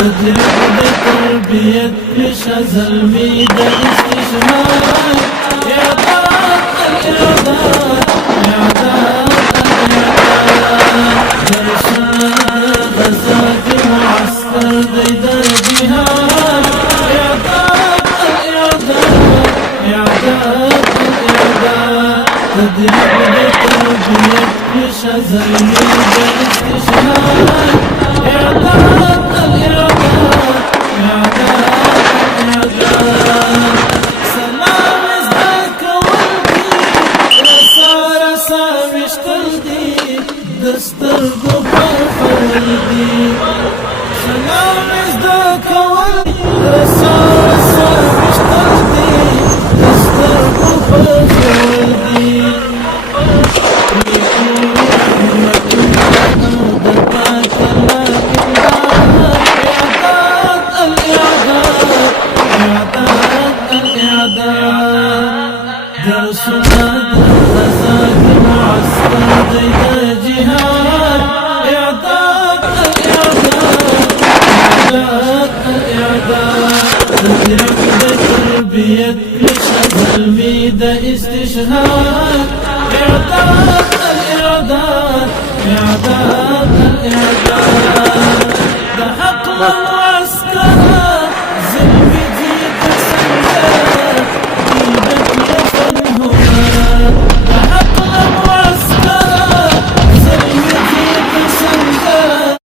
تدريب لتربية نشا زلمي ده استشهاد إعداد الإعداد إعداد الإعداد إرشاد غزاة معسكر ضد الجهاد إعداد الإعداد إعداد الإعداد تدريب لتربية نشا زلمي ده استشهاد إعداد الإعداد إعداد الإعداد سلام ازدك ولدي رسا مشتلدي دستر قبر ولدي سلام ازدك ولدي رسا مشتلدي دستر قبر ولدي درسنا غزاة معسكر ضد الجهاد إعداد الإعداد إعداد الإعداد تدريب لتربية نشا زلمي ده استشهاد إعداد الإعداد إعداد